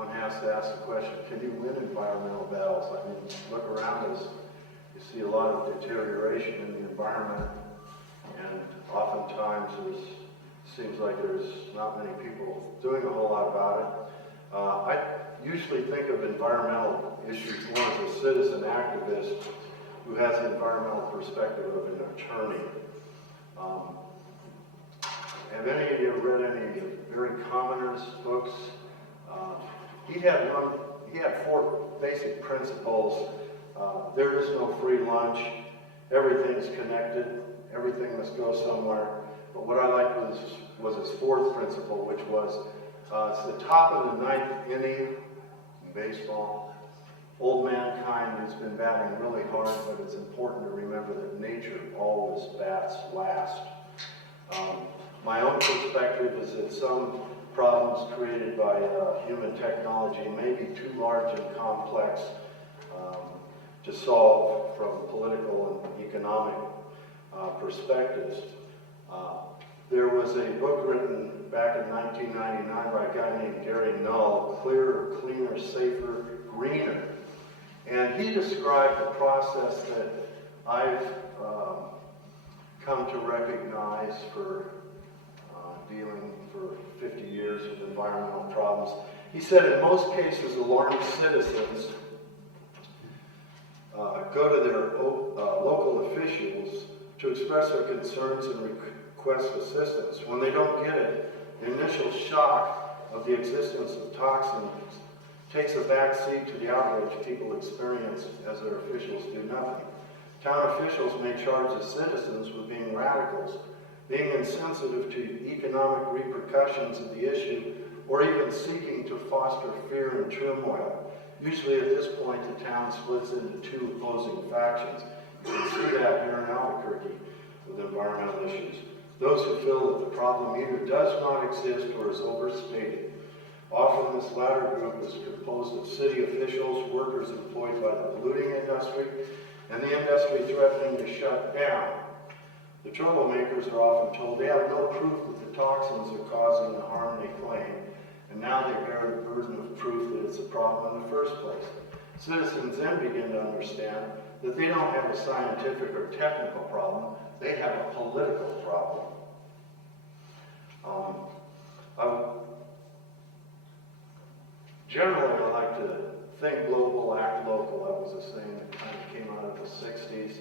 one has to ask the question, can you win environmental battles? I mean, look around us, you see a lot of deterioration in the environment, and oftentimes it seems like there's not many people doing a whole lot about it. I usually think of environmental issues more as a citizen activist who has an environmental perspective of an attorney. Have any of you read any Barry Commoner's books? He had four basic principles. There is no free lunch. Everything's connected. Everything must go somewhere. But what I liked was his fourth principle, which was it's the top of the ninth inning in baseball. Old mankind has been batting really hard, but it's important to remember that nature always bats last. My own perspective is that some problems created by human technology may be too large and complex to solve from political and economic perspectives. There was a book written back in 1999 by a guy named Gary Null, Clearer, Cleaner, Safer, Greener. And he described the process that I've come to recognize for dealing for 50 years with environmental problems. He said in most cases, alarmed citizens go to their local officials to express their concerns and request assistance. When they don't get it, the initial shock of the existence of toxins takes a back seat to the outrage people experience as their officials do nothing. Town officials may charge the citizens with being radicals, being insensitive to economic repercussions of the issue, or even seeking to foster fear and turmoil. Usually at this point, the town splits into two opposing factions. You can see that here in Albuquerque with environmental issues. Those who feel that the problem either does not exist or is overstated. Often this latter group is composed of city officials, workers employed by the polluting industry, and the industry threatening to shut down. The troublemakers are often told they have no proof that the toxins are causing the harm they claim, and now they bear the burden of proof that it's a problem in the first place. Citizens then begin to understand that they don't have a scientific or technical problem, they have a political problem. Generally, I like to think global, act local. That was a saying that kind of came out of the 60s.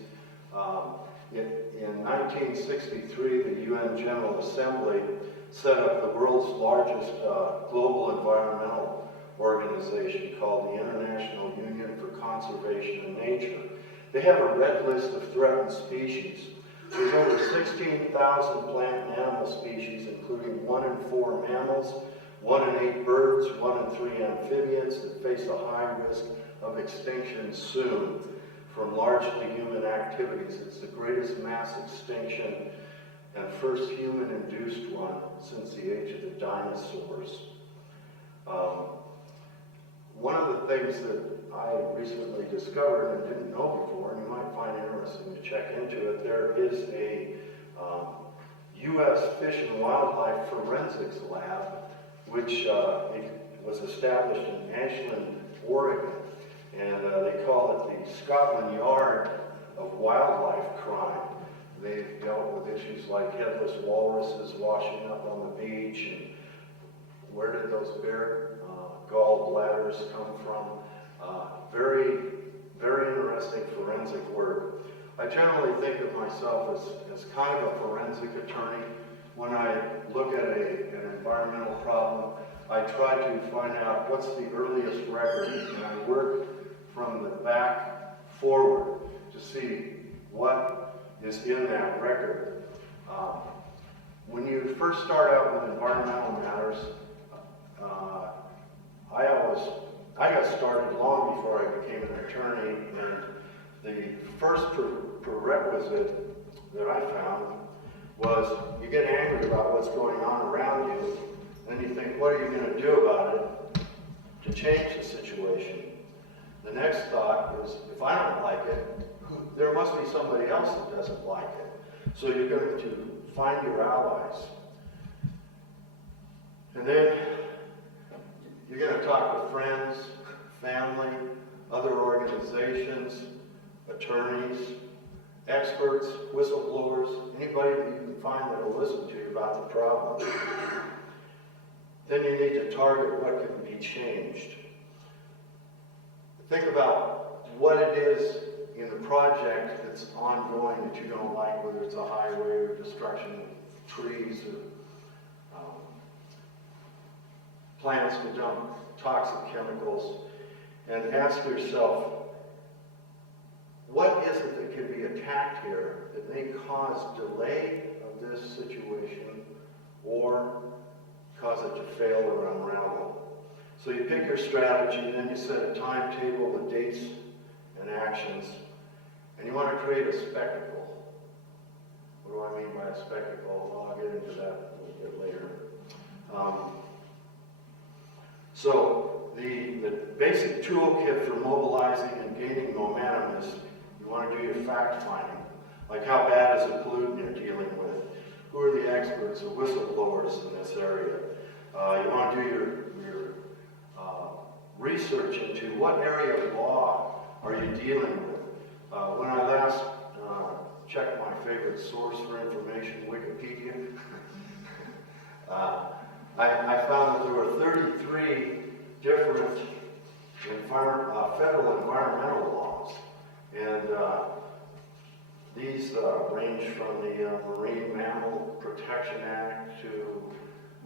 In 1963, the UN General Assembly set up the world's largest global environmental organization called the International Union for Conservation of Nature. They have a red list of threatened species. There's over 16,000 plant and animal species, including 1 in 4 mammals, 1 in 8 birds, 1 in 3 amphibians that face a high risk of extinction soon from largely human activities. It's the greatest mass extinction and first human-induced one since the age of the dinosaurs. One of the things that I recently discovered and didn't know before, and you might find interesting to check into it, there is a U.S. Fish and Wildlife Forensics Lab, which was established in Ashland, Oregon, and they call it the Scotland Yard of wildlife crime. They've dealt with issues like headless walruses washing up on the beach, and where did those bear gallbladders come from? Very, very interesting forensic work. I generally think of myself as kind of a forensic attorney. When I look at an environmental problem, I try to find out what's the earliest record, and I work from the back forward to see what is in that record. When you first start out with environmental matters, I got started long before I became an attorney, and the first prerequisite that I found was you get angry about what's going on around you, and you think, what are you going to do about it to change the situation? The next thought is, if I don't like it, there must be somebody else that doesn't like it. So you're going to find your allies. And then You're going to talk with friends, family, other organizations, attorneys, experts, whistleblowers, anybody that you can find that will listen to you about the problem. Then you need to target what can be changed. Think about what it is in the project that's ongoing that you don't like, whether it's a highway or destruction of trees or plants to dump toxic chemicals, and ask yourself, what is it that can be attacked here that may cause delay of this situation or cause it to fail or unravel? So you pick your strategy, and then you set a timetable with dates and actions, and you want to create a spectacle. What do I mean by a spectacle? Well, I'll get into that a little bit later. So the basic toolkit for mobilizing and gaining momentum is you want to do your fact finding. Like, how bad is the pollutant you're dealing with? Who are the experts or whistleblowers in this area? You want to do your research into what area of law are you dealing with. When I last checked my favorite source for information, Wikipedia, I found that there were 33 different federal environmental laws, and these range from the Marine Mammal Protection Act to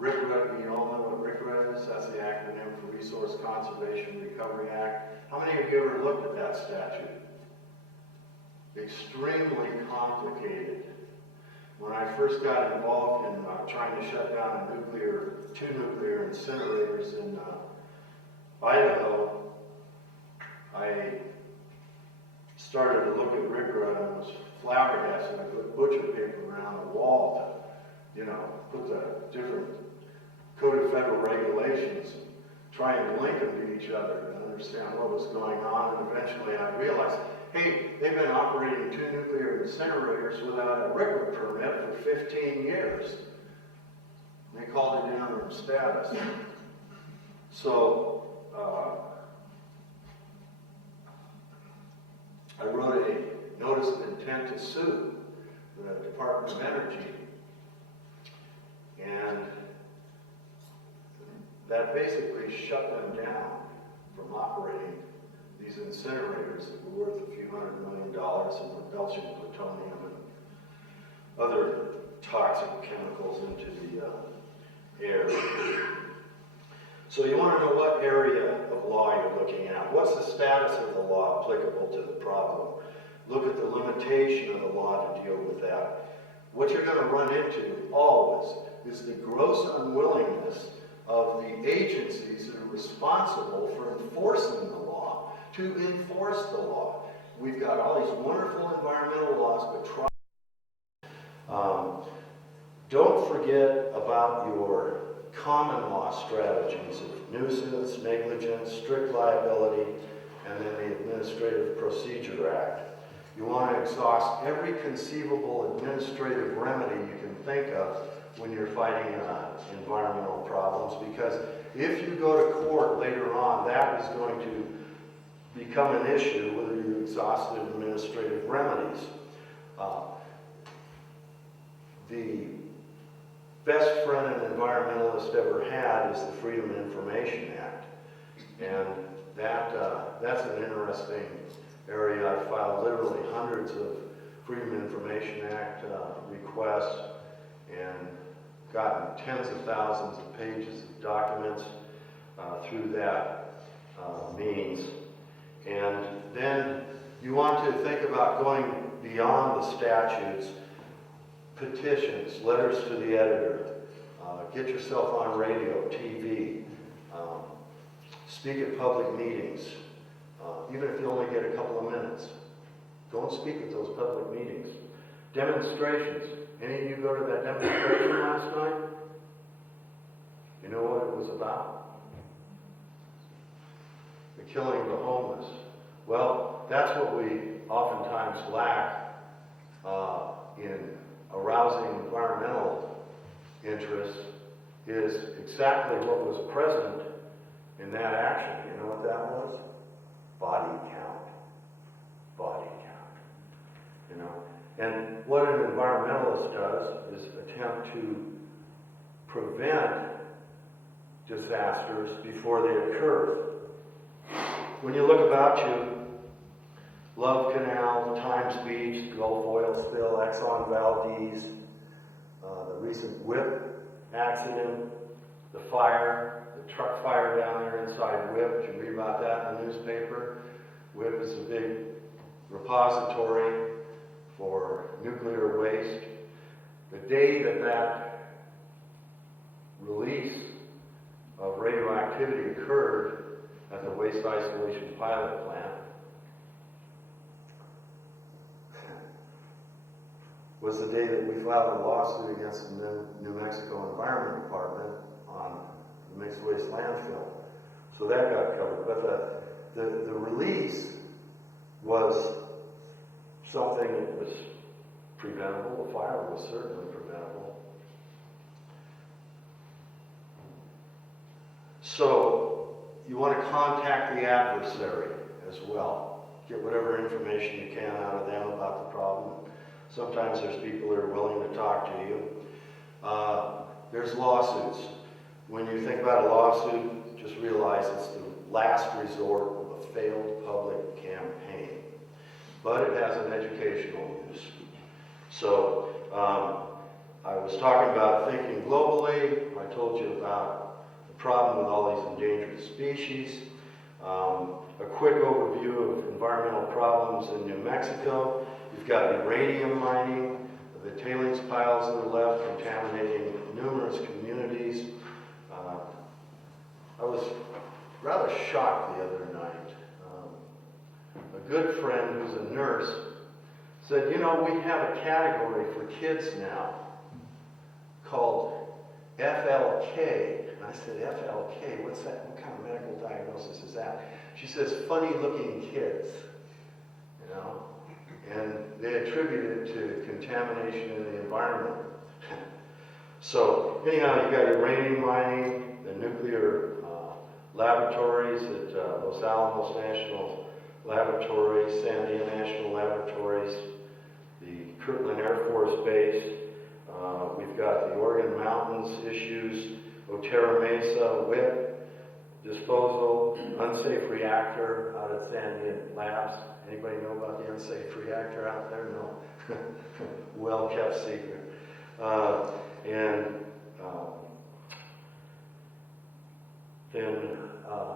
RCRA. You all know what RCRA is? That's the acronym for Resource Conservation Recovery Act. How many of you ever looked at that statute? Extremely complicated. When I first got involved in trying to shut down two nuclear incinerators in Idaho, I started to look at RCRA and was flabbergasted. I put butcher paper around the wall to, put the different Code of Federal Regulations, try and link them to each other and understand what was going on. And eventually I realized, hey, they've been operating two nuclear incinerators without a RCRA permit for 15 years. And they called it interim status. So I wrote a notice of intent to sue the Department of Energy, and that basically shut them down from operating these incinerators that were worth a few $100 million and were belching plutonium and other toxic chemicals into the air. So you want to know what area of law you're looking at. What's the status of the law applicable to the problem? Look at the limitation of the law to deal with that. What you're going to run into always is the gross unwillingness of the agencies that are responsible for enforcing the law to enforce the law. We've got all these wonderful environmental laws, but don't forget about your common law strategies of nuisance, negligence, strict liability, and then the Administrative Procedure Act. You want to exhaust every conceivable administrative remedy you can think of when you're fighting environmental problems, because if you go to court later on, that is going to become an issue whether you exhausted administrative remedies. The best friend an environmentalist ever had is the Freedom of Information Act, and that's an interesting area. I've filed literally hundreds of Freedom of Information Act requests and gotten tens of thousands of pages of documents through that means. And then you want to think about going beyond the statutes. Petitions, letters to the editor, get yourself on radio, TV, speak at public meetings, even if you only get a couple of minutes. Go and speak at those public meetings. Demonstrations. Any of you go to that demonstration last night? You know what it was about? The killing of the homeless. Well, that's what we oftentimes lack in arousing environmental interests, is exactly what was present in that action. You know what that was? Body count. Body count. You know? And what an environmentalist does is attempt to prevent disasters before they occur. When you look about you, Love Canal, Times Beach, Gulf oil spill, Exxon Valdez, the recent WIP accident, the fire, the truck fire down there inside WIP. Did you read about that in the newspaper? WIP is a big repository for nuclear waste. The day that that release of radioactivity occurred at the waste isolation pilot plant was the day that we filed a lawsuit against the New Mexico Environment Department on the mixed waste landfill. So that got covered. But the release was something that was preventable. The fire was certainly preventable. So you want to contact the adversary as well. Get whatever information you can out of them about the problem. Sometimes there's people that are willing to talk to you. There's lawsuits. When you think about a lawsuit, just realize it's the last resort of a failed public campaign. But it has an educational use. So I was talking about thinking globally. I told you about the problem with all these endangered species. A quick overview of environmental problems in New Mexico. You've got uranium mining, the tailings piles that are left contaminating numerous communities. I was rather shocked the other night. A good friend who's a nurse said, you know, we have a category for kids now called FLK. And I said, FLK, what's that? What kind of medical diagnosis is that? She says, funny looking kids, you know? And they attribute it to contamination in the environment. So anyhow, you got uranium mining, the nuclear laboratories at Los Alamos National Laboratory, Sandia National Laboratories, the Kirtland Air Force Base. We've got the Oregon Mountains issues, Otero Mesa, WIP, disposal, unsafe reactor out at Sandia Labs. Anybody know about the unsafe reactor out there? No. Well kept secret. Then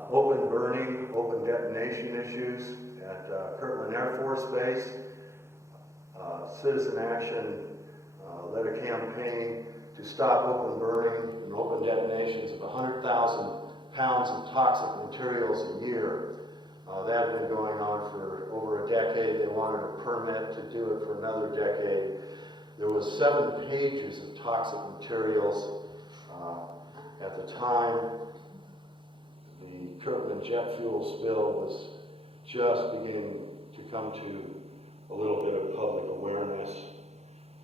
open burning, open detonation issues at Kirtland Air Force Base. Citizen Action led a campaign to stop open burning and open detonations of 100,000 pounds of toxic materials a year. That had been going on for over a decade. They wanted a permit to do it for another decade. There was 7 pages of toxic materials at the time. The Kirtland jet fuel spill was just beginning to come to a little bit of public awareness.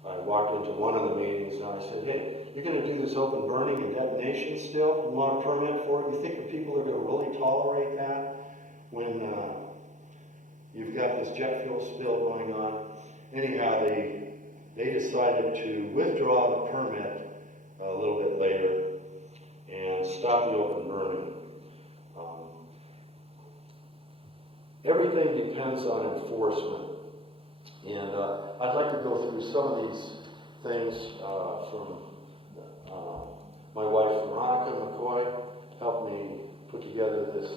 I walked into one of the meetings and I said, hey, you're going to do this open burning and detonation still? You want a permit for it? You think the people are going to really tolerate that when you've got this jet fuel spill going on? Anyhow, they decided to withdraw the permit a little bit later and stop the open burning. Everything depends on enforcement. And I'd like to go through some of these things from my wife, Dave McCoy, helped me put together this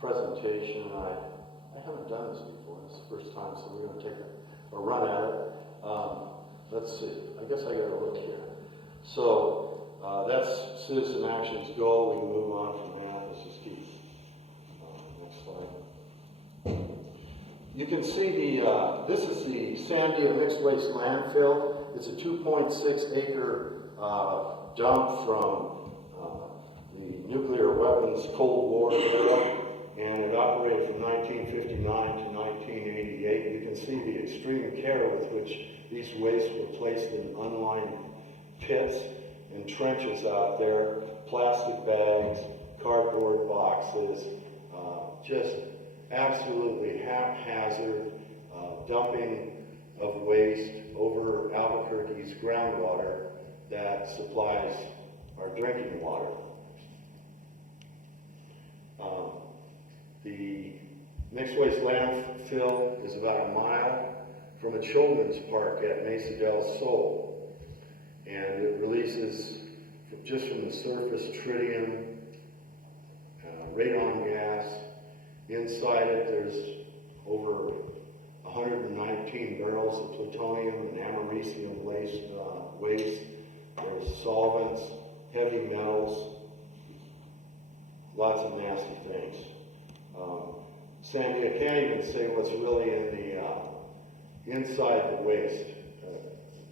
presentation. I haven't done this before. It's the first time, so we're going to take a run at it. Let's see. I guess I got to look here. So that's Citizen Action's goal. We can move on from that. Let's just keep. Next slide. You can see this is the Sandia Mixed Waste Landfill. It's a 2.6 acre dump from the nuclear weapons Cold War era, and it operated from 1959 to 1988. You can see the extreme care with which these wastes were placed in unlined pits and trenches out there, plastic bags, cardboard boxes, just absolutely haphazard dumping of waste over Albuquerque's groundwater that supplies our drinking water. The mixed waste landfill is about a mile from a children's park at Mesa del Sol, and it releases just from the surface tritium, radon gas. Inside it there's over 119 barrels of plutonium and americium waste. There's solvents, heavy metals, lots of nasty things. Sandy, I can't even say what's really in the inside the waste.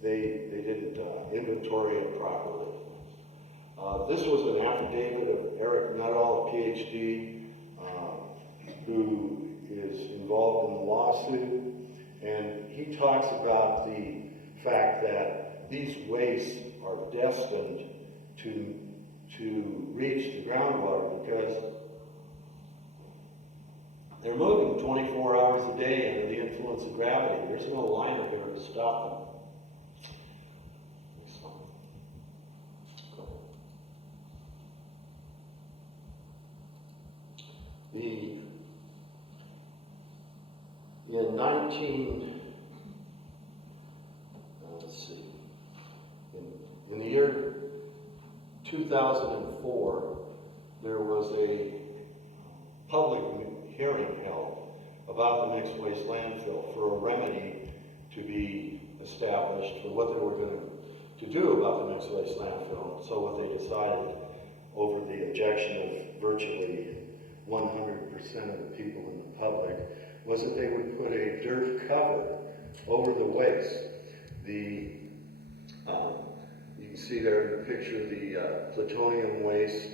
They didn't inventory it properly. This was an affidavit of Eric Nuttall, a PhD, who is involved in the lawsuit, and he talks about the fact that these wastes are destined to reach the groundwater because they're moving 24 hours a day under the influence of gravity. There's no liner here to stop them. In the year 2004, there was a public hearing held about the mixed waste landfill for a remedy to be established for what they were going to do about the mixed waste landfill. So what they decided, over the objection of virtually 100% of the people in the public, was that they would put a dirt cover over the waste. You can see there in the picture the plutonium waste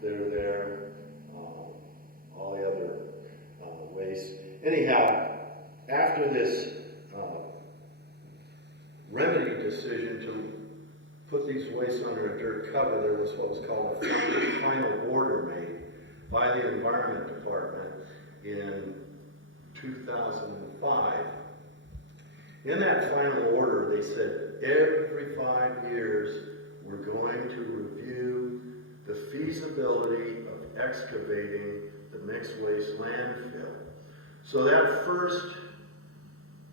that are there, all the other waste. Anyhow, after this remedy decision to put these wastes under a dirt cover, there was what was called a final order made by the Environment Department in 2005. In that final order, they said every 5 years we're going to review the feasibility of excavating the mixed waste landfill. So that first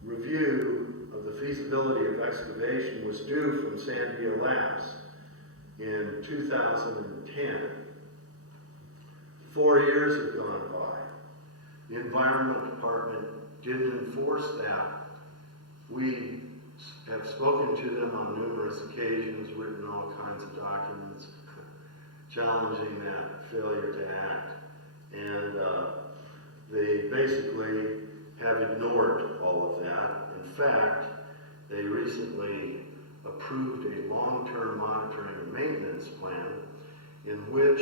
review of the feasibility of excavation was due from Sandia Labs in 2010. 4 years have gone by. The Environment Department didn't enforce that. We have spoken to them on numerous occasions, written all kinds of documents challenging that failure to act. And they basically have ignored all of that. In fact, they recently approved a long-term monitoring and maintenance plan in which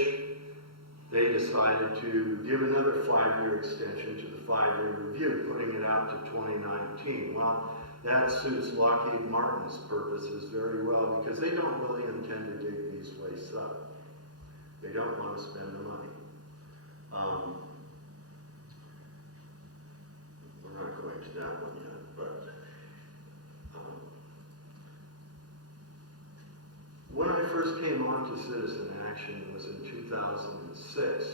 they decided to give another 5-year extension to the 5-year review, putting it out to 2019. Well, that suits Lockheed Martin's purposes very well because they don't really intend to dig these wastes up. They don't want to spend the money. We're not going to that one yet, but when I first came on to Citizen Action, it was in 2006,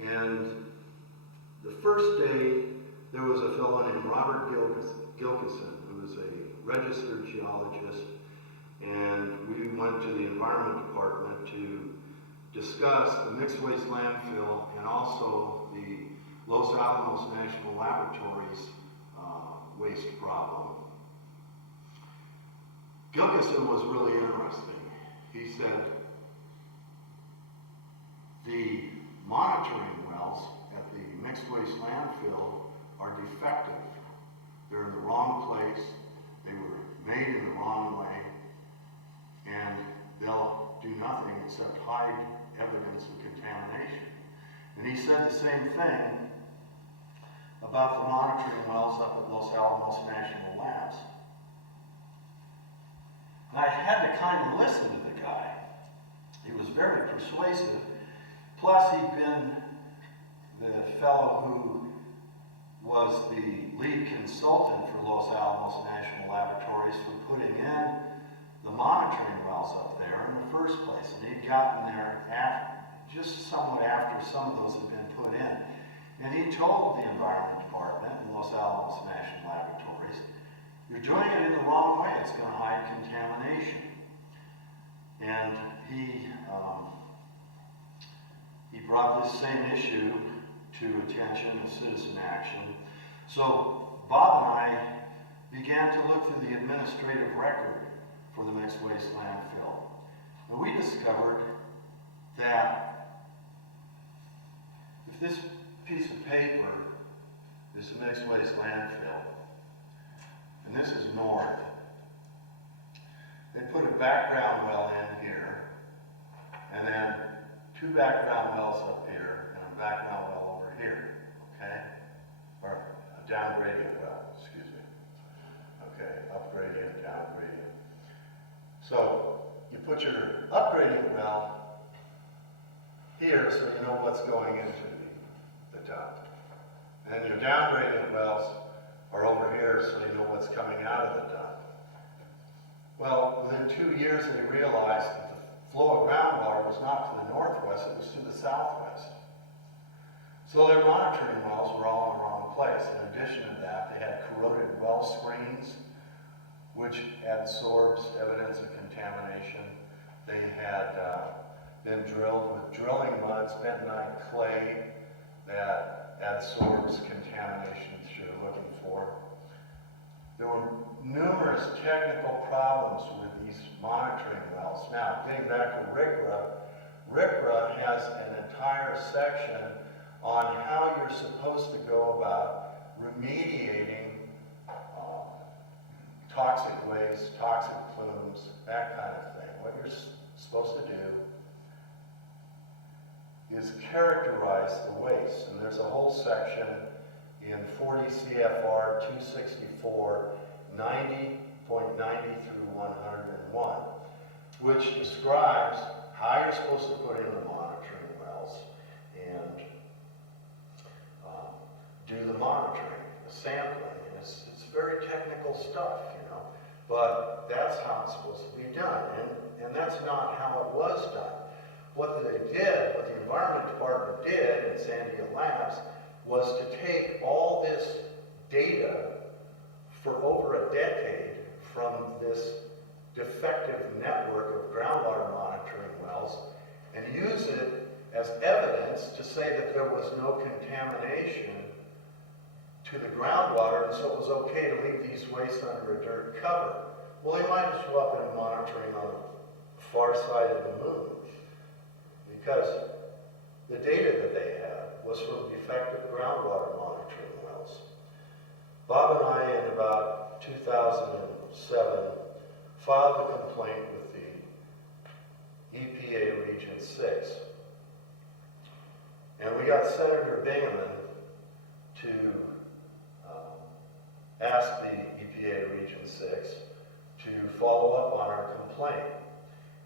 and the first day there was a fellow named Robert Gilkison, who was a registered geologist, and we went to the Environment Department to discuss the mixed waste landfill and also the Los Alamos National Laboratories waste problem. Gilkison was really interesting. He said, the monitoring wells at the mixed waste landfill are defective. They're in the wrong place, they were made in the wrong way, and they'll do nothing except hide evidence of contamination. And he said the same thing about the monitoring wells up at Los Alamos National Labs. And I had to kind of listen to the guy. He was very persuasive, Plus, he'd been the fellow who was the lead consultant for Los Alamos National Laboratories for putting in the monitoring wells up there in the first place. And he'd gotten there just somewhat after some of those had been put in. And he told the Environment Department in Los Alamos National Laboratories, "You're doing it in the wrong way. It's going to hide contamination." And he brought this same issue to attention of Citizen Action. So Bob and I began to look through the administrative record for the mixed waste landfill. And we discovered that if this piece of paper is the mixed waste landfill, and this is north, they put a background well in here, and then 2 background wells up here, and a background well over here, okay? Or a down gradient well, excuse me. Okay, up gradient, down gradient. So you put your up gradient well here so you know what's going into the dump. And your down gradient wells are over here so you know what's coming out of the dump. Well, within 2 years they realized that the flow of groundwater was not to the northwest, it was to the southwest. So their monitoring wells were all in the wrong place. In addition to that, they had corroded well screens, which adsorbs evidence of contamination. They had been drilled with drilling muds, bentonite clay, that adsorbs contamination that you're looking for. There were numerous technical problems with these monitoring wells. Now, getting back to RCRA has an entire section on how you're supposed to go about remediating toxic waste, toxic plumes, that kind of thing. What you're supposed to do is characterize the waste. And there's a whole section in 40 CFR 264, 90.90 through 101, which describes how you're supposed to put in the monitoring wells and do the monitoring, the sampling. And it's very technical stuff, you know, but that's how it's supposed to be done. And that's not how it was done. What they did, what the Environment Department did in Sandia Labs, was to take all this data for over a decade from this defective network of groundwater monitoring wells and use it as evidence to say that there was no contamination to the groundwater, and so it was okay to leave these wastes under a dirt cover. Well, they might as well have been monitoring on the far side of the moon, because the data that they had was from defective groundwater monitoring wells. Bob and I, in about 2007, filed a complaint with the EPA Region 6. And we got Senator Bingaman to ask the EPA Region 6 to follow up on our complaint.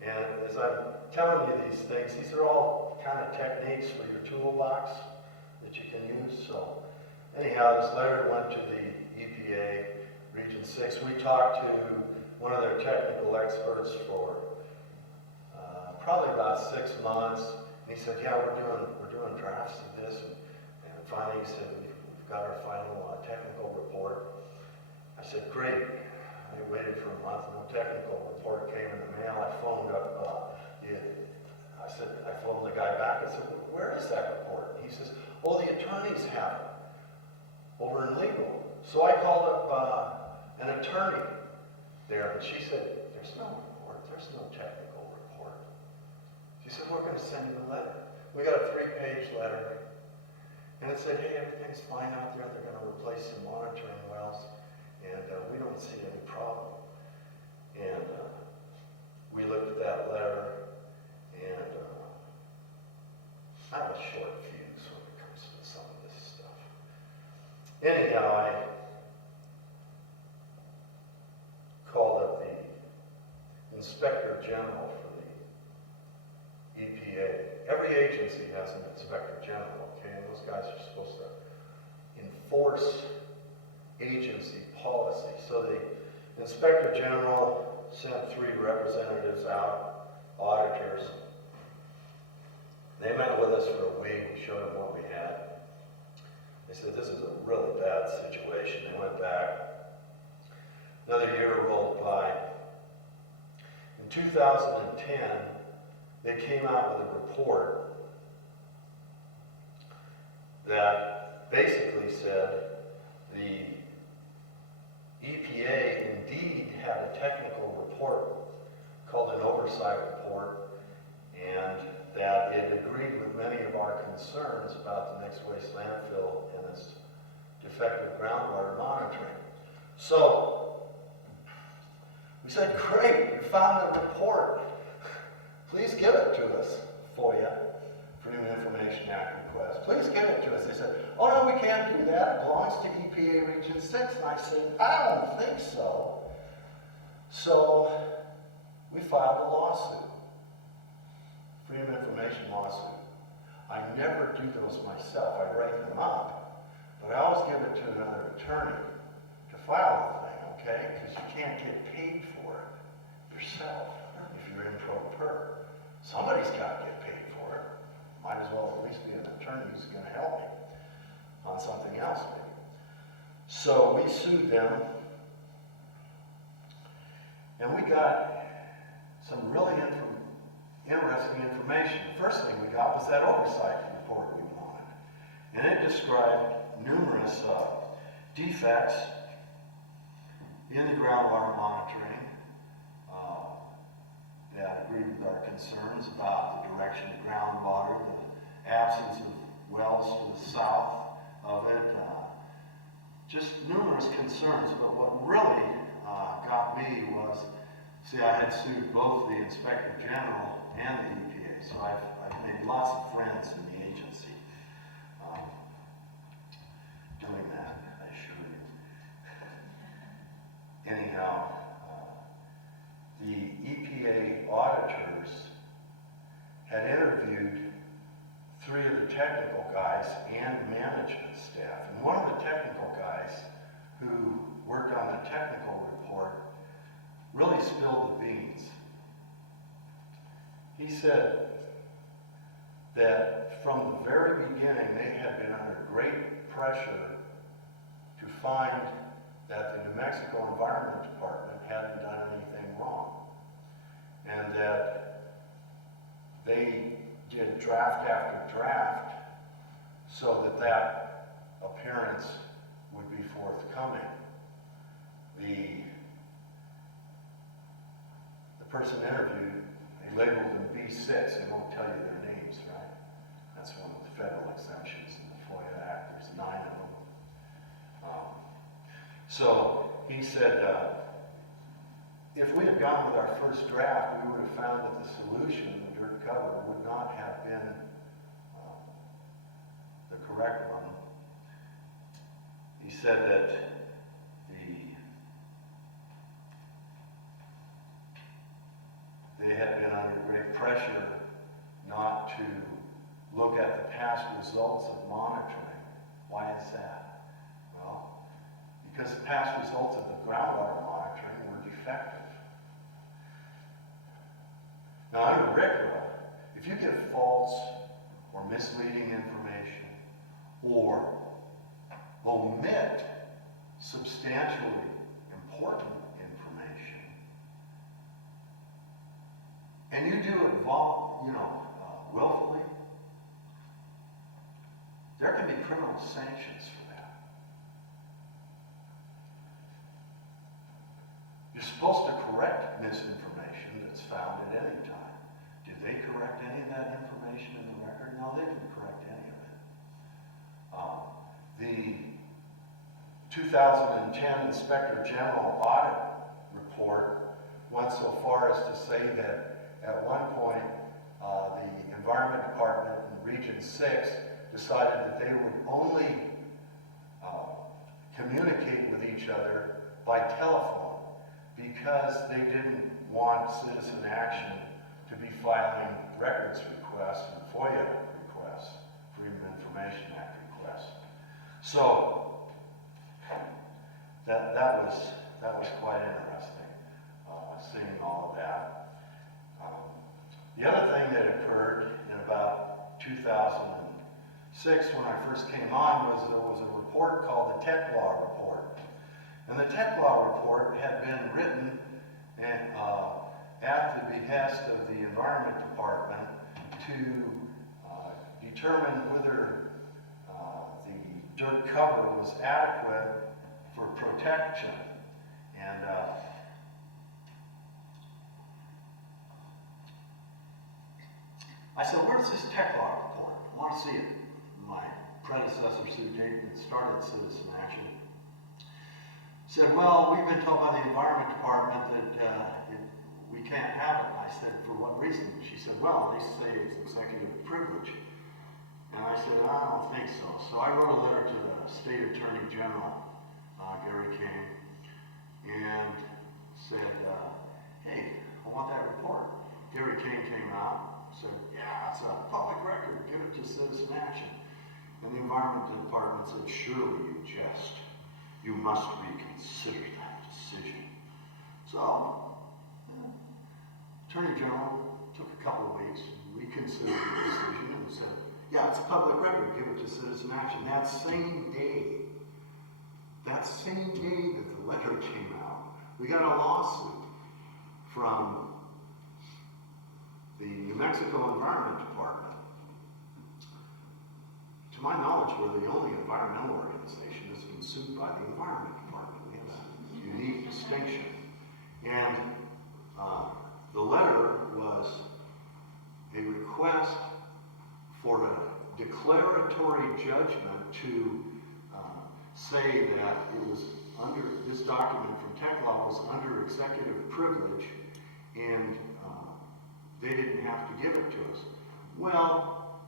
And as I'm telling you these things, these are all kind of techniques for your toolbox that you can use. So anyhow, this letter went to the EPA Region 6. We talked to one of their technical experts for probably about 6 months. And he said, yeah, we're doing drafts of this. And finally he said, we've got our final technical report. I said, great. I waited for a month, no technical report came in the mail. I phoned up, I phoned the guy back and said, where is that report? And he says, oh, the attorneys have it over in legal. So I called up an attorney there, and she said, there's no report, there's no technical report. She said, we're going to send you a letter. We got a 3-page letter, and it said, hey, everything's fine out there. They're going to replace some monitoring wells, and we don't see any problem. And we looked at that letter, and I have a short fuse when it comes to some of this stuff. Anyhow, I called up the Inspector General for the EPA. Every agency agency has an inspector general, okay, and those guys are supposed to enforce agency policy. So the inspector general sent 3 representatives out, auditors. They met with us for a week, we showed them what we had. They said, this is a really bad situation. They went back. Another year rolled by. In 2010, they came out with a report that basically said the EPA indeed had a technical report called an oversight report, and that it agreed with many of our concerns about the mixed waste landfill and its defective groundwater monitoring. So we said, great, you found the report. Please give it to us, FOIA, Freedom of Information Act request. Please give it to us. They said, oh no, we can't do that. It belongs to EPA Region 6. And I said, I don't think so. So we filed a lawsuit, Freedom of Information lawsuit. I never do those myself. I write them up, but I always give it to another attorney to file the thing, okay? Because you can't get paid for it yourself if you're in pro per. Somebody's got to get paid for it. Might as well at least be an attorney who's going to help me on something else, maybe. So we sued them, and we got some really interesting information. The first thing we got was that oversight report we wanted. And it described numerous defects in the groundwater monitoring that agreed with our concerns about the direction of groundwater, the absence of wells to the south of it, just numerous concerns. But what really got me was, see, I had sued both the Inspector General and the EPA, so I've made lots of friends in the agency doing that, I assure you. Anyhow, the EPA auditors had interviewed 3 of the technical guys and management staff. And one of the technical guys who worked on the technical report really spilled the beans. He said that from the very beginning they had been under great pressure to find that the New Mexico Environment Department hadn't done anything wrong, and that they did draft after draft so that that appearance would be forthcoming. The person interviewed, they labeled them B6. They won't tell you their names, right? That's one of the federal exemptions in the FOIA Act. There's 9 of them. So he said, if we had gone with our first draft, we would have found that the solution, the dirt cover, would not have been the correct one. He said that they had been under great pressure not to look at the past results of monitoring. Why is that? Well, because the past results of the groundwater monitoring were defective. Now, under RCRA, if you give false or misleading information or omit substantially important information, and you do it willfully, there can be criminal sanctions for that. You're supposed to correct misinformation that's found at any time. Did they correct any of that information in the record? No, they didn't correct any of it. The 2010 Inspector General audit report went so far as to say that at one point, the Environment Department in Region 6 decided that they would only communicate with each other by telephone because they didn't want citizen action to be filing records requests and FOIA So that was quite interesting, seeing all of that. The other thing that occurred in about 2006 when I first came on was there was a report called the Tech Law Report. And the Tech Law Report had been written at the behest of the Environment Department to determine whether the dirt cover was adequate for protection. And I said, where's this Tech Law Report? I want to see it. My predecessor, Sue Dave, that started Citizen Action, said, well, we've been told by the Environment Department that we can't have it. I said, for what reason? She said, well, they say it's executive privilege. And I said, I don't think so. So I wrote a letter to the State Attorney General, Gary King, and said, hey, I want that report. Gary King came out, said, yeah, it's a public record, give it to Citizen Action. And the Environment Department said, surely you jest. You must reconsider that decision. So, Attorney General took a couple of weeks, reconsidered the decision, and said, yeah, it's a public record, give it to Citizen Action. That same day that the letter came out, we got a lawsuit from the New Mexico Environment Department. To my knowledge, we're the only environmental organization that's been sued by the Environment Department. We have a unique distinction. And the letter was a request for a declaratory judgment to say that it was under, this document from Tech Law was under executive privilege, and they didn't have to give it to us. Well,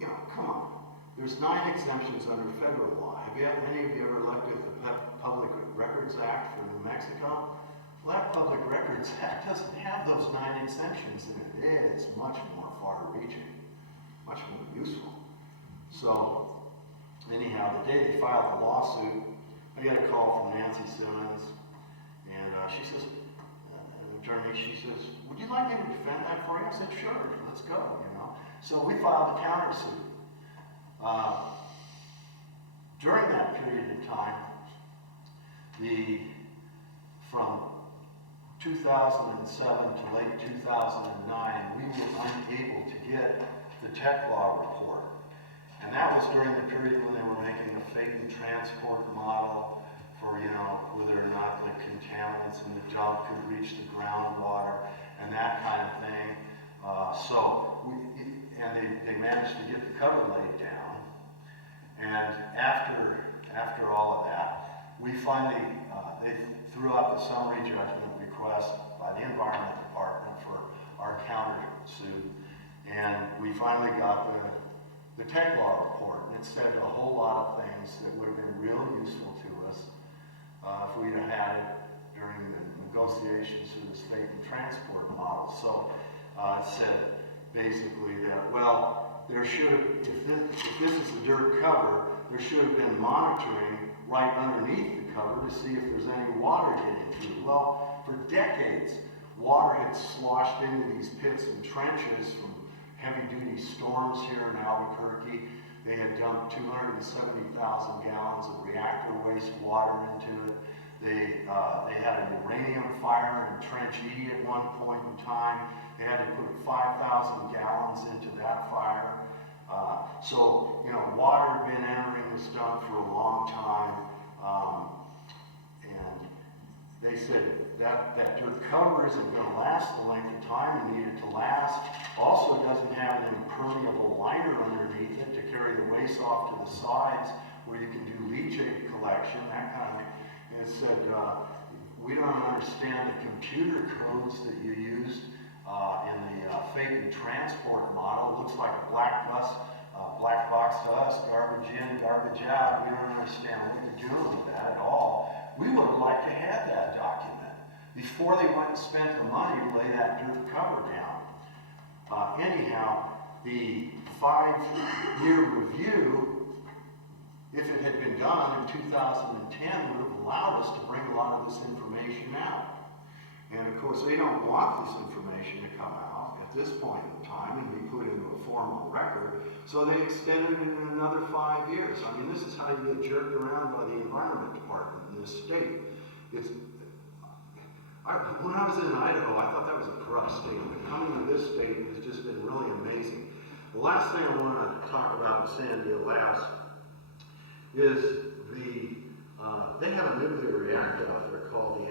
you know, come on. There's 9 exemptions under federal law. Have any of you ever looked at the Public Records Act for New Mexico? Well, that Public Records Act doesn't have those 9 exemptions in it. It's much more far-reaching, much more useful. So, anyhow, the day they filed the lawsuit, I got a call from Nancy Simmons, and she says, an attorney, she says, would you like me to defend that for you? I said, sure, let's go, you know. So we filed a countersuit. During that period of time, from 2007 to late 2009, we were unable to get the Tech Law Report. And that was during the period when they were making a fate and transport model for, you know, whether or not the contaminants in the dump could reach the groundwater and that kind of thing. They managed to get the cover laid down. And after all of that, we finally, they threw out the summary judgment request by the Environment Department for our countersuit. And we finally got the Tech Law Report, and it said a whole lot of things that would have been real useful to us if we'd have had it during the negotiations for this fate and transport model. So it said basically that, well, there should have, if this is the dirt cover, there should have been monitoring right underneath the cover to see if there's any water getting through. Well, for decades, water had sloshed into these pits and trenches from heavy-duty storms here in Albuquerque. They had dumped 270,000 gallons of reactor waste water into it. They had a uranium fire in Trench E at one point in time. They had to put 5,000 gallons into that fire. So, you know, water had been entering this dump for a long time. And they said that dirt cover isn't going to last the length of time it needed to last. Also, it doesn't have an impermeable liner underneath it to carry the waste off to the sides where you can do leachate collection, that kind of thing. And it said, we don't understand the computer codes that you used in the fate and transport model. It looks like a black box to us, garbage in, garbage out. We don't understand what you're doing with that at all. We would have liked to have that document before they went and spent the money to lay that dirt cover down. Anyhow, the 5-year review, if it done in 2010 would have allowed us to bring a lot of this information out. And of course, they don't want this information to come out at this point in time and be put into a formal record, so they extended it in another 5 years. I mean, this is how you get jerked around by the Environment Department in this state. When I was in Idaho, I thought that was a corrupt state, but coming to this state has just been really amazing. The last thing I want to talk about with Sandia Labs is they have a nuclear reactor out there called the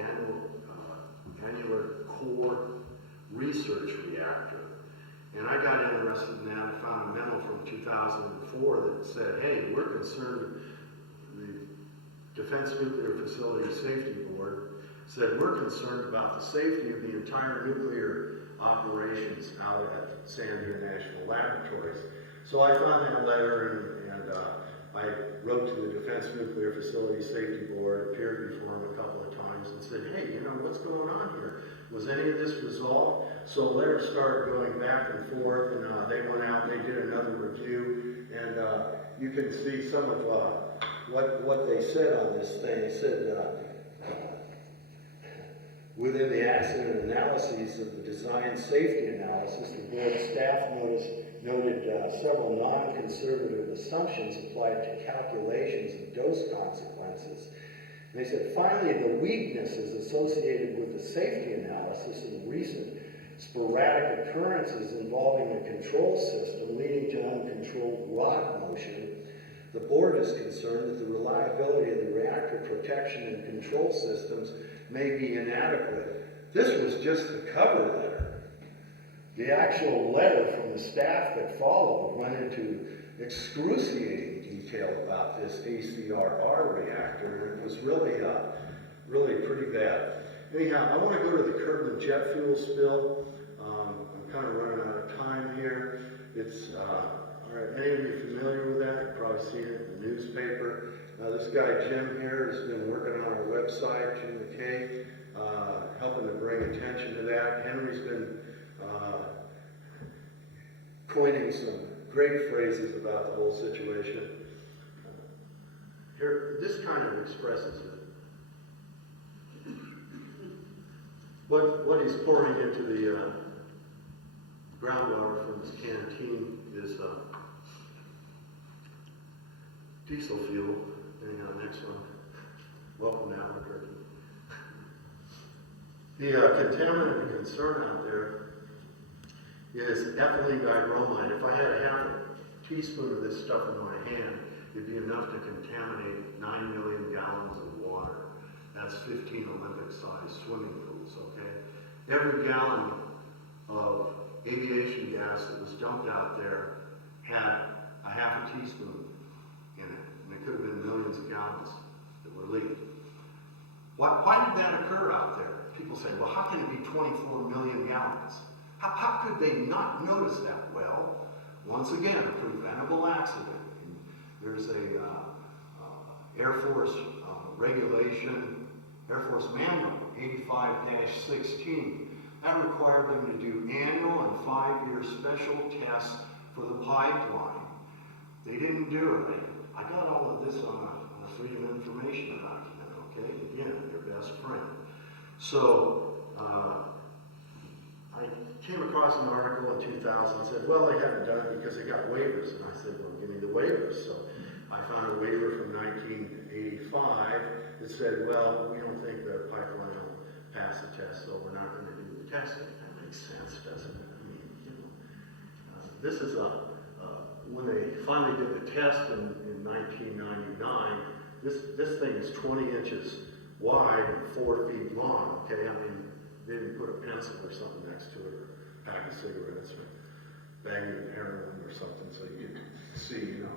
Annular Core Research Reactor. And I got interested in that and found a memo from 2004 that said, hey, we're concerned, the Defense Nuclear Facility Safety Board said, we're concerned about the safety of the entire nuclear operations out at Sandia National Laboratories. So I found that letter and I wrote to the Defense Nuclear Facility Safety Board, appeared before them a couple of times and said, hey, you know, what's going on here? Was any of this resolved? So letters started going back and forth, and they went out and they did another review, and you can see some of what they said on this thing. They said, within the accident analyses of the design safety analysis, the board staff noted several non-conservative assumptions applied to calculations of dose consequences. They said, finally, the weaknesses associated with the safety analysis and recent sporadic occurrences involving the control system leading to uncontrolled rod motion, the board is concerned that the reliability of the reactor protection and control systems may be inadequate. This was just the cover letter. The actual letter from the staff that followed went into excruciating detail about this ACRR reactor, and it was really pretty bad. Anyhow, I want to go to the Kirtland jet fuel spill. I'm kind of running out of time here. It's, all right, any of you familiar with that? You've probably seen it in the newspaper. This guy Jim here has been working on our website, Jim McCoy, helping to bring attention to that. Henry's been coining some great phrases about the whole situation. Here, this kind of expresses it. What he's pouring into the groundwater from his canteen is diesel fuel. Anyhow, next one. Welcome to Albuquerque. The contaminant of concern out there is ethylene dibromide. If I had a half a teaspoon of this stuff in my hand, it'd be enough to contaminate 9 million gallons of water. That's 15 Olympic-sized swimming pools, okay? Every gallon of aviation gas that was dumped out there had a half a teaspoon in it. And it could have been millions of gallons that were leaked. Why did that occur out there? People say, well, how can it be 24 million gallons? How could they not notice that? Well, once again, a preventable accident. And there's a Air Force regulation, Air Force manual, 85-16. That required them to do annual and 5-year special tests for the pipeline. They didn't do it. I got all of this on a Freedom of Information document, okay? Again, your best friend. So, I came across an article in 2000 that said, well, they haven't done it because they got waivers. And I said, well, give me the waivers. So I found a waiver from 1985 that said, well, we don't think the pipeline will pass the test, so we're not going to do the testing. That makes sense, doesn't it? I mean, you know, this is when they finally did the test in 1999, this thing is 20 inches wide and 4 feet long, okay? I mean, they didn't put a pencil or something next to it, or a pack of cigarettes, or bag of heroin or something, so you could see, you know,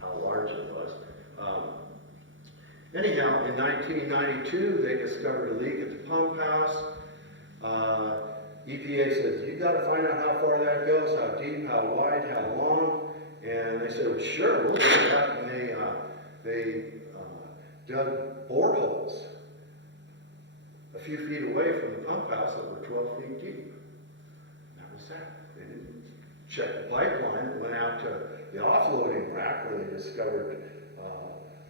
how large it was. Anyhow, in 1992, they discovered a leak at the pump house. EPA says, you got to find out how far that goes, how deep, how wide, how long. And they said, well, sure, we'll do that. And they dug boreholes a few feet away from the pump house that were 12 feet deep. And that was that. They didn't check the pipeline. It went out to the offloading rack where they discovered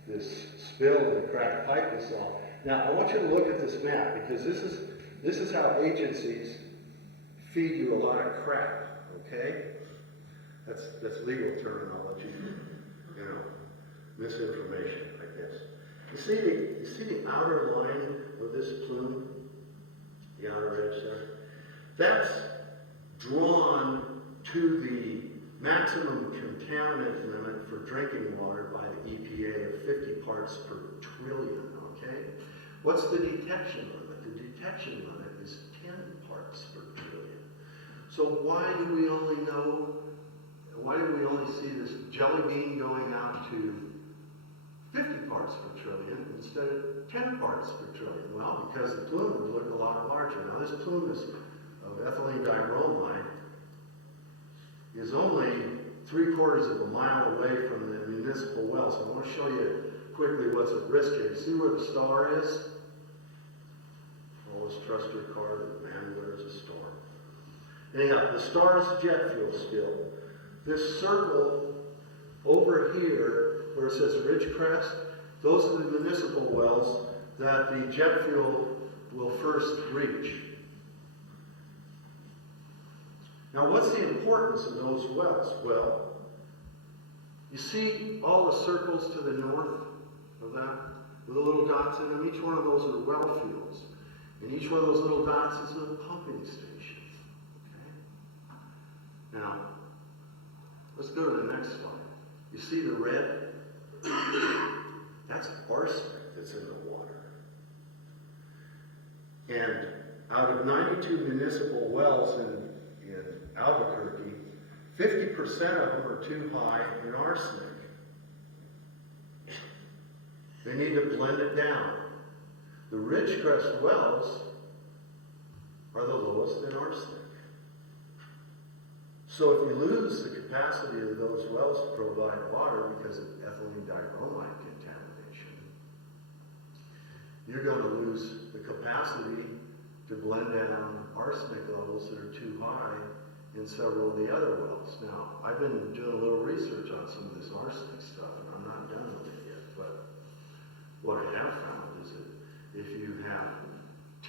spill and cracked pipe we saw. Now, I want you to look at this map, because this is how agencies feed you a lot of crap, okay? That's legal terminology, you know, misinformation, I guess. You see the outer line of this plume? The outer edge there? That's drawn to the maximum contaminant limit for drinking water by the EPA of 50 parts per trillion, okay? What's the detection limit? The detection limit is 10 parts per trillion. So why do we only see this jelly bean going out to 50 parts per trillion instead of 10 parts per trillion? Well, because the plume would look a lot larger. Now this plume of ethylene dibromide is only 3/4 of a mile away from the municipal wells. I want to show you quickly what's at risk here. You see where the star is? Always trust your car, the man wears a star. Anyhow, the star is jet fuel spill. This circle over here, where it says Ridgecrest, those are the municipal wells that the jet fuel will first reach. Now, what's the importance of those wells? Well, you see all the circles to the north of that, with the little dots in them? Each one of those are well fields. And each one of those little dots is a pumping station. Okay? Now, let's go to the next slide. You see the red? That's arsenic that's in the water. And out of 92 municipal wells in Albuquerque, 50% of them are too high in arsenic. They need to blend it down. The Ridgecrest wells are the lowest in arsenic. So if you lose the capacity of those wells to provide water because of ethylene dibromide contamination, you're going to lose the capacity to blend down arsenic levels that are too high in several of the other wells. Now, I've been doing a little research on some of this arsenic stuff, and I'm not done with it yet, but what I have found is that if you have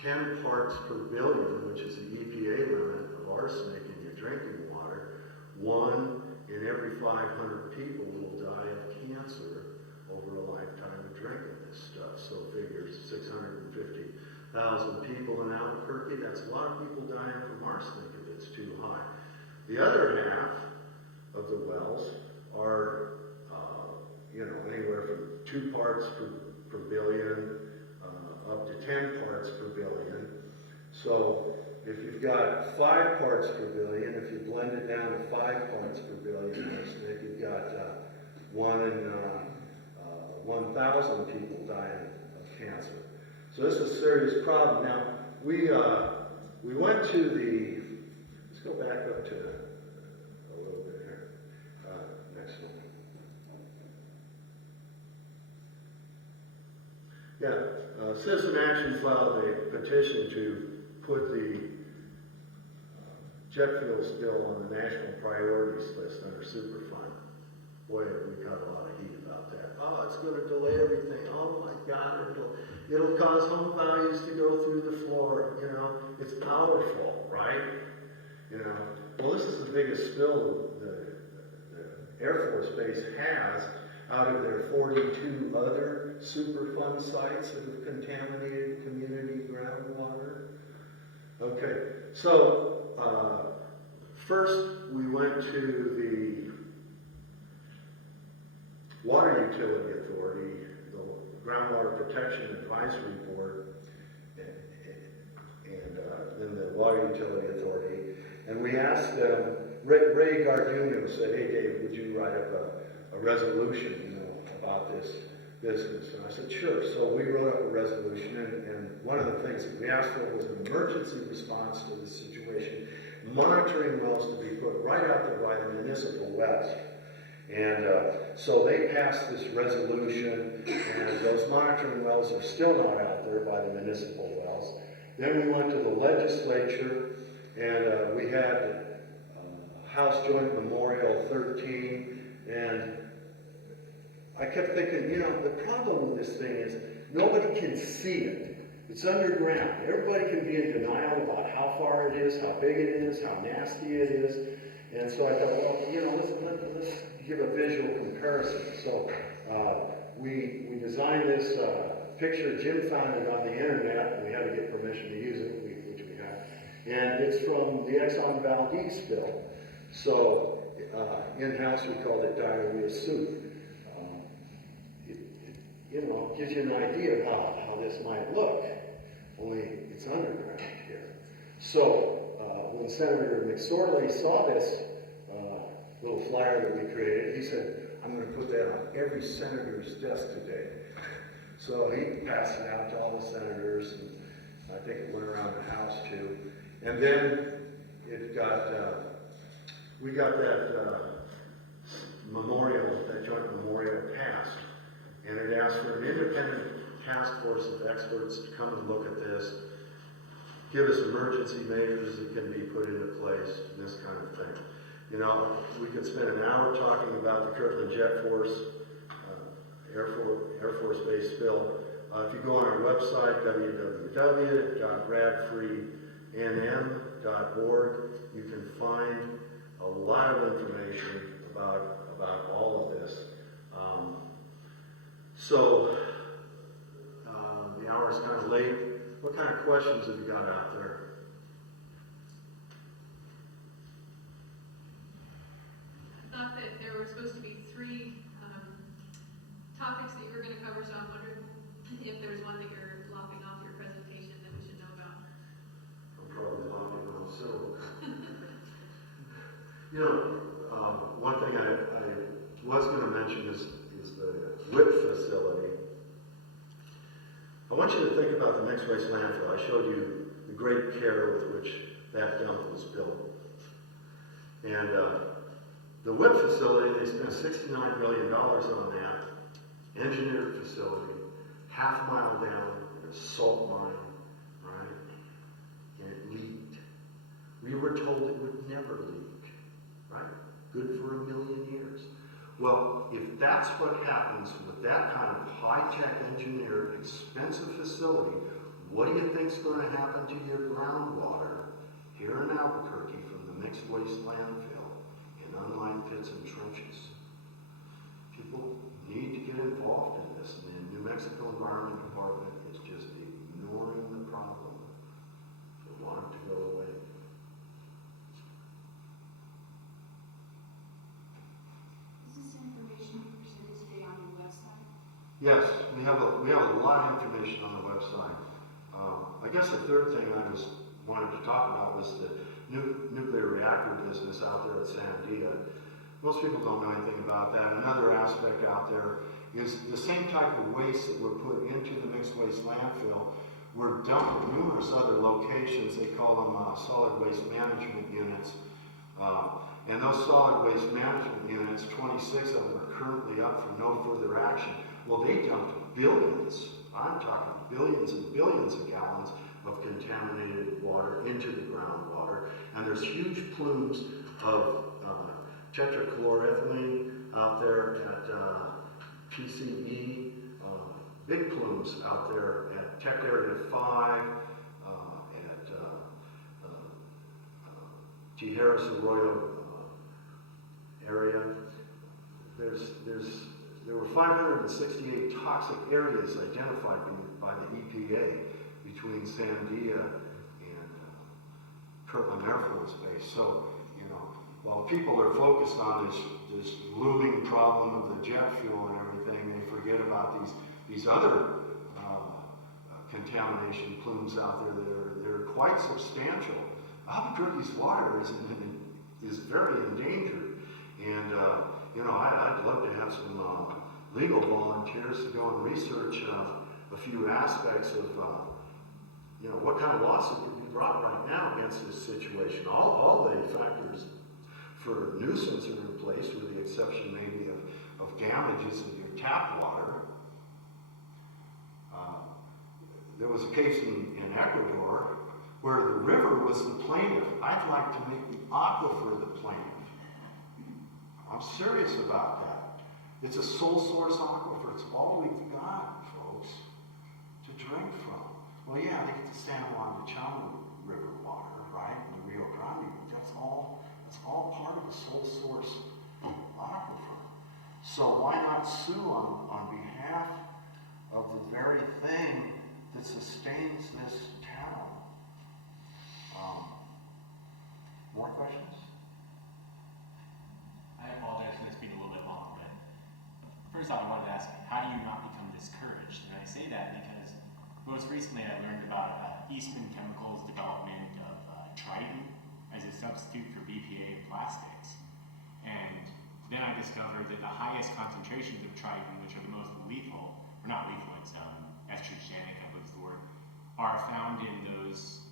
10 parts per billion, which is the EPA limit of arsenic in your drinking water, 1 in every 500 people will die of cancer over a lifetime of drinking this stuff. So figures 650,000 people in Albuquerque, that's a lot of people dying from arsenic if it's too high. The other half of the wells are, anywhere from 2 parts per billion up to 10 parts per billion. So if you've got 5 parts per billion, if you blend it down to 5 parts per billion arsenic, you've got 1 in 1,000 people dying of cancer. So this is a serious problem. Now, we went to the, let's go back up to a little bit here. Next one. Yeah, Citizen Action filed a petition to put the jet fuel spill on the national priorities list under Superfund. Boy, we got a lot of heat about that. Oh, it's going to delay everything. Oh my God, it'll cause home values to go through the floor. It's our fault, right? Well, this is the biggest spill the Air Force Base has out of their 42 other Superfund sites that have contaminated community groundwater. Okay, so first we went to the Water Utility Authority, the Groundwater Protection Advisory Board, and then the Water Utility Authority, and we asked them, Ray Garduno said, hey Dave, would you write up a resolution, about this business? And I said, sure. So we wrote up a resolution, and one of the things that we asked for was an emergency response to this situation, monitoring wells to be put right out there by the municipal wells. And so they passed this resolution, and those monitoring wells are still not out there by the municipal wells. Then we went to the legislature, and we had House Joint Memorial 13, and I kept thinking, you know, the problem with this thing is nobody can see it. It's underground. Everybody can be in denial about how far it is, how big it is, how nasty it is. And so I thought, well, you know, let's give a visual comparison. So we designed this picture. Jim found it on the internet, and we had to get permission to use it, which we have. And it's from the Exxon Valdez spill. So in-house we called it diarrhea soup. You know, gives you an idea of how this might look, only it's underground here. So when Senator McSorley saw this little flyer that we created, he said, I'm going to put that on every senator's desk today. So he passed it out to all the senators, and I think it went around the House too. And then it got, we got that memorial, that joint memorial passed. And it asked for an independent task force of experts to come and look at this, give us emergency measures that can be put into place, this kind of thing. You know, we could spend an hour talking about the Kirtland Jet Force, Air Force Base spill. If you go on our website, www.radfreenm.org, you can find a lot of information about all of this. So, the hour's kind of late. What kind of questions have you got out there? I thought that there were supposed to be 3 topics that you were going to cover, so I'm wondering if there's one that you're lopping off your presentation that we should know about. I'm probably lopping off several. You know, one thing I was going to mention is the WIP facility. I want you to think about the mixed waste landfill. I showed you the great care with which that dump was built. And the WIP facility, they spent $69 million on that. Engineered facility, half-mile down in a salt mine, right? And it leaked. We were told it would never leak, right? Good for 1 million years. Well, if that's what happens with that kind of high-tech engineered, expensive facility, what do you think's going to happen to your groundwater here in Albuquerque from the mixed waste landfill in unlined pits and trenches? People need to get involved in this, and the New Mexico Environment Department is just ignoring the problem. They want it to go away. Yes, we have a lot of information on the website. I guess the third thing I wanted to talk about was the nuclear reactor business out there at Sandia. Most people don't know anything about that. Another aspect out there is the same type of waste that were put into the mixed waste landfill were dumped at numerous other locations. They call them solid waste management units. And those solid waste management units, 26 of them are currently up for no further action. Well, they dumped billions, I'm talking billions and billions of gallons of contaminated water into the groundwater. And there's huge plumes of tetrachloroethylene out there at PCE, big plumes out there at Tech Area 5, at T. Harris Arroyo area. There were 568 toxic areas identified by the EPA between Sandia and Kirtland Air Force Base. So, you know, while people are focused on this looming problem of the jet fuel and everything, they forget about these other contamination plumes out there that are quite substantial. Albuquerque's water is very endangered, and you know, I'd love to have some legal volunteers to go and research a few aspects of you know, what kind of lawsuit could be brought right now against this situation. All the factors for nuisance are in place, with the exception maybe of damages in your tap water. There was a case in Ecuador where the river was the plaintiff. I'd like to make the aquifer the plaintiff. I'm serious about that. It's a sole source aquifer. It's all we've got, folks, to drink from. Well, yeah, they get the San Juan de Chamo River water, right? And the Rio Grande. That's all part of the sole source aquifer. So why not sue on behalf of the very thing that sustains this town? More questions? I apologize for this being a little bit long, but first off, I wanted to ask, how do you not become discouraged? And I say that because most recently I learned about Eastman Chemicals' development of Triton as a substitute for BPA in plastics. And then I discovered that the highest concentrations of Triton, which are the most lethal, or not lethal, it's estrogenic, I believe is the word, are found in those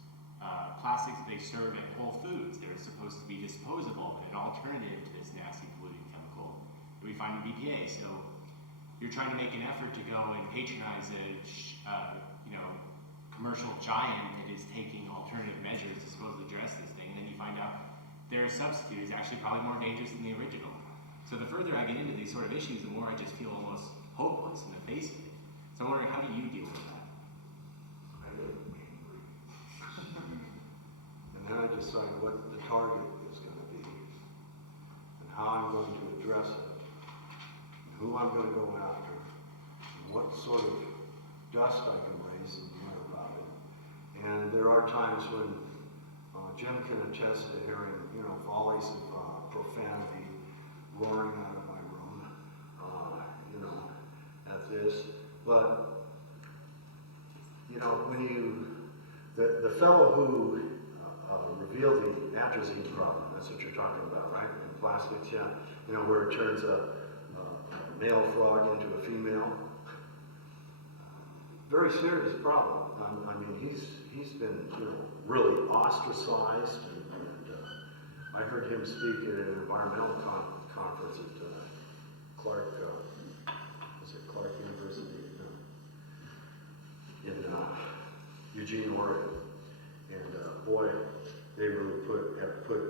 plastics that they serve at Whole Foods. They're supposed to be disposable, and an alternative to this nasty polluting chemical that we find in BPA. So you're trying to make an effort to go and patronize a commercial giant that is taking alternative measures to supposedly address this thing, and then you find out their substitute is actually probably more dangerous than the original. So the further I get into these sort of issues, the more I just feel almost hopeless in the face of it. So I'm wondering, how do you deal with that? And then I decide what the target is going to be, and how I'm going to address it, and who I'm going to go after, and what sort of dust I can raise in the air about it. And there are times when Jim can attest to hearing, volleys of profanity roaring out of my room, at this. But, when the fellow who revealed the atrazine problem, that's what you're talking about, right? In plastics, yeah. Where it turns a male frog into a female. Very serious problem. I mean, he's been, really ostracized, and I heard him speak at an environmental conference at Clark University in Eugene, Oregon, and boy, they really had to put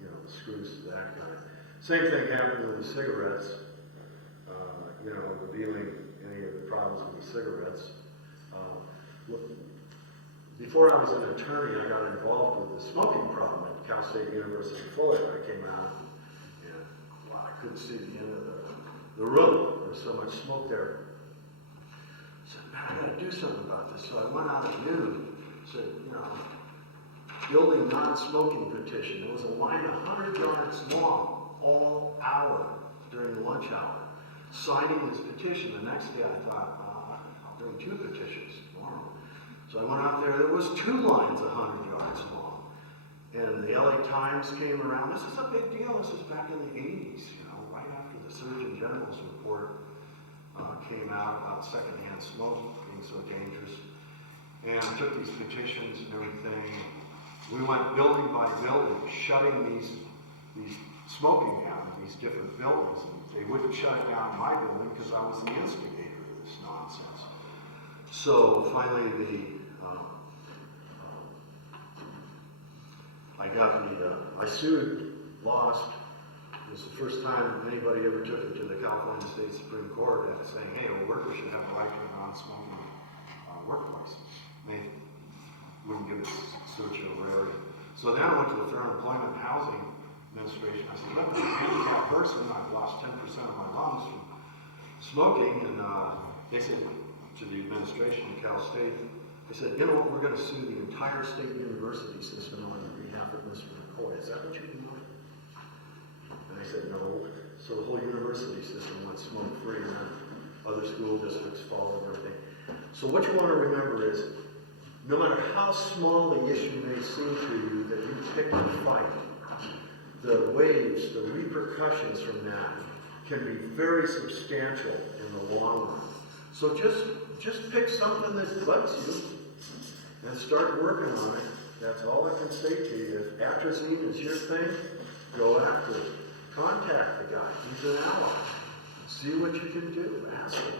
the screws to that guy. Same thing happened with the cigarettes. Revealing any of the problems with the cigarettes. Before I was an attorney, I got involved with the smoking problem at Cal State University, Florida. I came out and I couldn't see the end of the room. There was so much smoke there. I said, man, I got to do something about this. So I went out at noon, said, building non-smoking petition. There was a line 100 yards long all hour during the lunch hour, signing this petition. The next day I thought, I'll bring 2 petitions tomorrow. So I went out there, there was 2 lines 100 yards long. And the LA Times came around. This is a big deal. This is back in the 80s, right after the Surgeon General's report came out about secondhand smoke being so dangerous. And I took these petitions and everything. We went building by building, shutting these smoking down in these different buildings. And they wouldn't shut it down in my building because I was the instigator of this nonsense. So finally, I sued, lost. It was the first time anybody ever took it to the California State Supreme Court after saying, hey, a worker should have a right to non-smoking workplaces. They wouldn't give it such a rarity. So then I went to the Fair Employment and Housing Administration. I said, look, as a handicapped person, I've lost 10% of my lungs from smoking. And they said to the administration at Cal State, they said, we're going to sue the entire state university system on behalf of Mr. McCoy. Is that what you want? And they said, no. So the whole university system went smoke-free, and then other school districts followed and everything. So what you want to remember is, no matter how small the issue may seem to you that you pick a fight, the waves, the repercussions from that can be very substantial in the long run. So just pick something that bugs you and start working on it. That's all I can say to you. If atrazine is your thing, go after it. Contact the guy. He's an ally. See what you can do. Ask him.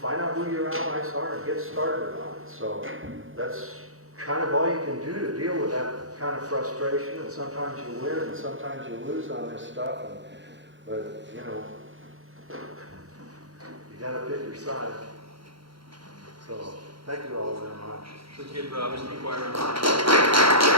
Find out who your allies are and get started on it. So that's kind of all you can do to deal with that kind of frustration, and sometimes you win, and sometimes you lose on this stuff, but, you know, you gotta pick your side. So, thank you all very much. Let's give Mr. McCoy a round of applause.